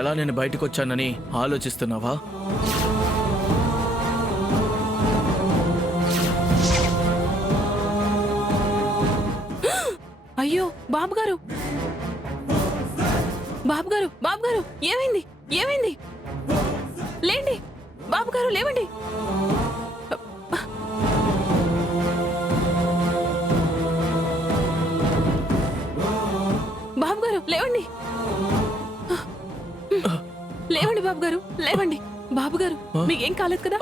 ఎలా నేను బయటకు వచ్చానని ఆలోచిస్తున్నావా? అయ్యో బాబుగారు, బాబుగారు, బాబుగారు, ఏమైంది? ఏమైంది? లేండి బాబుగారు, లేవండి. బాబుగారు లేవండి, లేవండి బాబుగారు, లేవండి. బాబుగారు మీకేం కాలేదు కదా?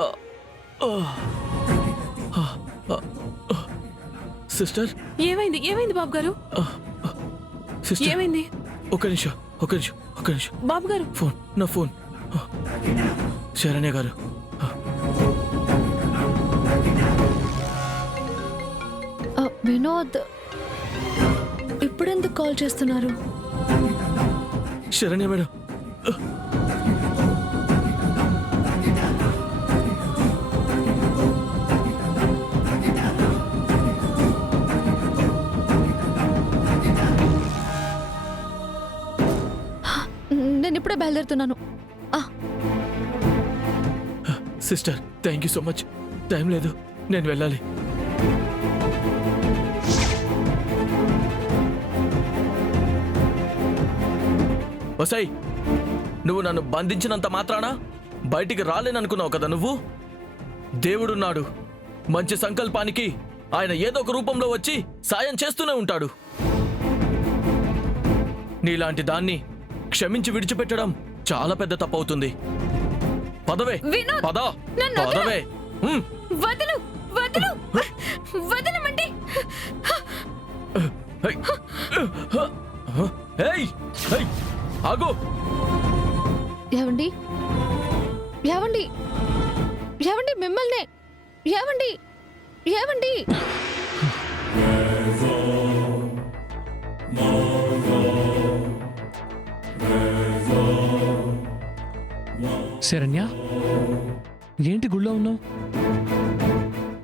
సిస్టర్, ఏమైంది? ఏమైంది బాబుగారు? సిస్టర్, ఏమైంది ఒక నిమిషం. బాబుగారు? ఫోన్, నా ఫోన్. శరణ్య గారు, వినోద్ ఇప్పుడెందుకు కాల్ చేస్తున్నారు? శరణ్య మేడం, నేను ఇప్పుడే బయలుదేరుతున్నాను. Sister, thank you so much. Time లేదు, నేను వెళ్ళాలి. వసాయ్, నువ్వు నన్ను బంధించినంత మాత్రాన బయటికి రాలేననుకున్నావు కదా నువ్వు? దేవుడున్నాడు. మంచి సంకల్పానికి ఆయన ఏదో ఒక రూపంలో వచ్చి సాయం చేస్తూనే ఉంటాడు. నీలాంటి దాన్ని క్షమించి విడిచిపెట్టడం చాలా పెద్ద తప్పవుతుంది. పదవే, పద, పదవే. వదలు, వదలు, వదలమండి. ఆగు. ఏవండి, ఏవండి, ఏవండి, మిమ్మల్నే. ఏవండి, ఏవండి. శరణ్య, ఏంటి గుళ్ళో ఉన్నావు?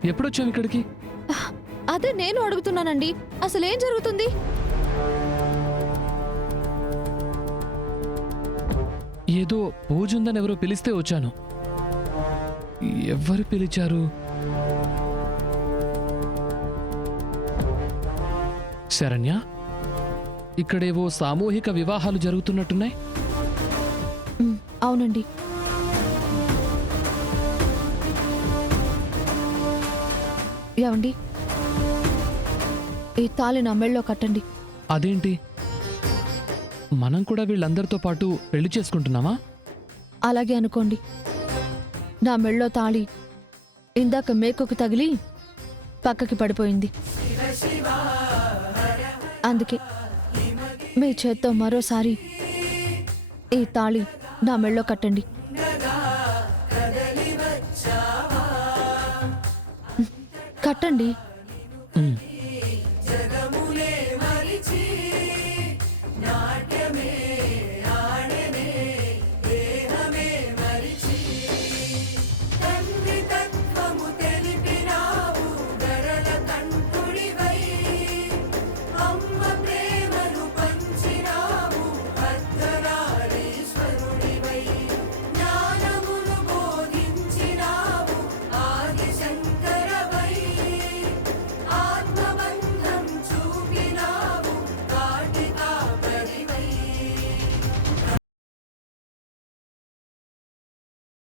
ఎప్పుడొచ్చావు ఇక్కడికి? అదే నేను అడుగుతున్నానండి, అసలేం జరుగుతుంది? ఏదో పూజ ఉందని ఎవరో పిలిస్తే వచ్చాను. ఎవరు పిలిచారు? శరణ్య, ఇక్కడేవో సామూహిక వివాహాలు జరుగుతున్నట్టున్నాయి. అవునండి. ఏవండి, ఈ తాళి నా మెళ్ళో కట్టండి. అదేంటి, మనం కూడా వీళ్ళందరితో పాటు పెళ్లి చేసుకుంటున్నామా? అలాగే అనుకోండి. నా మెళ్ళో తాళి ఇందాక మేకుకు తగిలి పక్కకి పడిపోయింది. అందుకే మీ చేత్తో మరోసారి ఈ తాళి నా మెళ్ళో కట్టండి. కట్టండి.